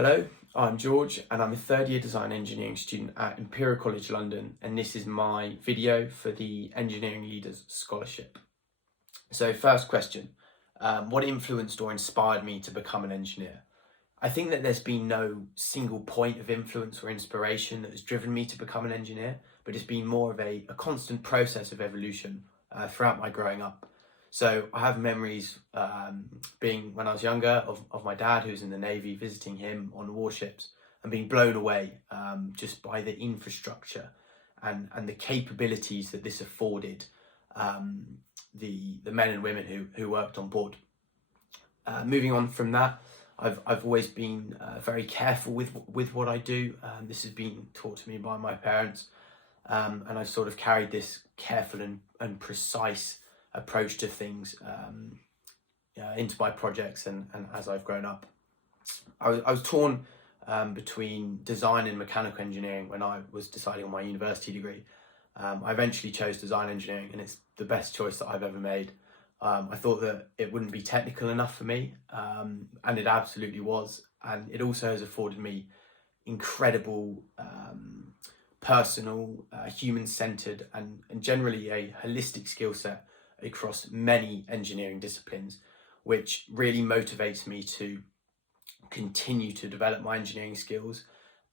Hello, I'm George and I'm a third year design engineering student at Imperial College London, and this is my video for the Engineering Leaders Scholarship. So first question, what influenced or inspired me to become an engineer? I think that there's been no single point of influence or inspiration that has driven me to become an engineer, but it's been more of a constant process of evolution throughout my growing up. So I have memories being, when I was younger, of my dad who's in the Navy, visiting him on warships and being blown away just by the infrastructure and the capabilities that this afforded the men and women who worked on board. Moving on from that, I've always been very careful with what I do. This has been taught to me by my parents, and I've sort of carried this careful and precise approach to things into my projects and as I've grown up. I was torn between design and mechanical engineering when I was deciding on my university degree. I eventually chose design engineering, and it's the best choice that I've ever made. I thought that it wouldn't be technical enough for me, and it absolutely was. And it also has afforded me incredible personal, human-centered and generally a holistic skill set across many engineering disciplines, which really motivates me to continue to develop my engineering skills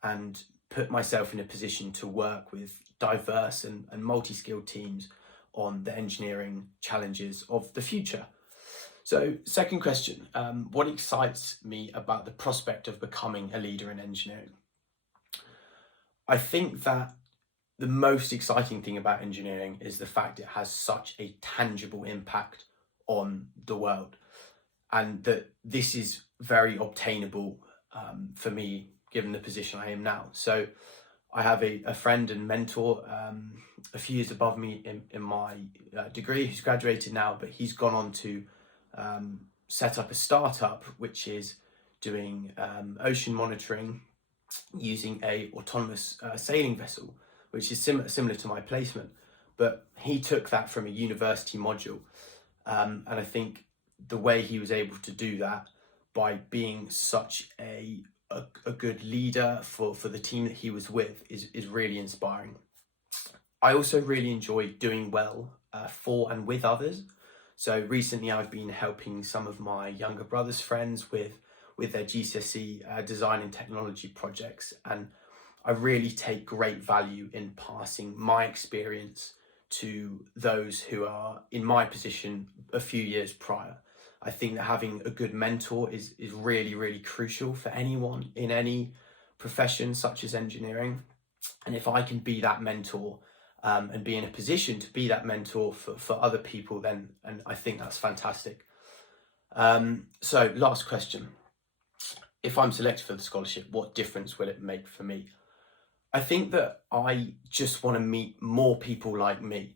and put myself in a position to work with diverse and multi-skilled teams on the engineering challenges of the future. So second question, what excites me about the prospect of becoming a leader in engineering? I think that the most exciting thing about engineering is the fact it has such a tangible impact on the world, and that this is very obtainable for me given the position I am now. So I have a friend and mentor a few years above me in my degree who's graduated now, but he's gone on to set up a startup which is doing ocean monitoring using a autonomous sailing vessel, which is similar to my placement. But he took that from a university module, and I think the way he was able to do that by being such a good leader for the team that he was with is really inspiring. I also really enjoy doing well for and with others. So recently I've been helping some of my younger brother's friends with their GCSE design and technology projects, and I really take great value in passing my experience to those who are in my position a few years prior. I think that having a good mentor is really, really crucial for anyone in any profession such as engineering. And if I can be that mentor and be in a position to be that mentor for other people, then and I think that's fantastic. So last question. If I'm selected for the scholarship, what difference will it make for me? I think that I just want to meet more people like me.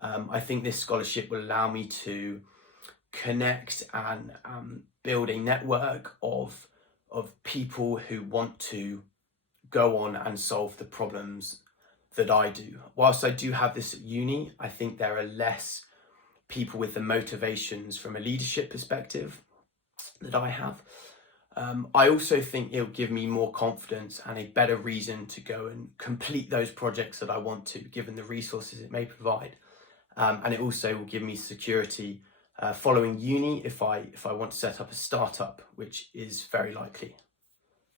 I think this scholarship will allow me to connect and build a network of people who want to go on and solve the problems that I do. Whilst I do have this at uni, I think there are less people with the motivations from a leadership perspective that I have. I also think it'll give me more confidence and a better reason to go and complete those projects that I want to, given the resources it may provide. And it also will give me security following uni if I want to set up a startup, which is very likely.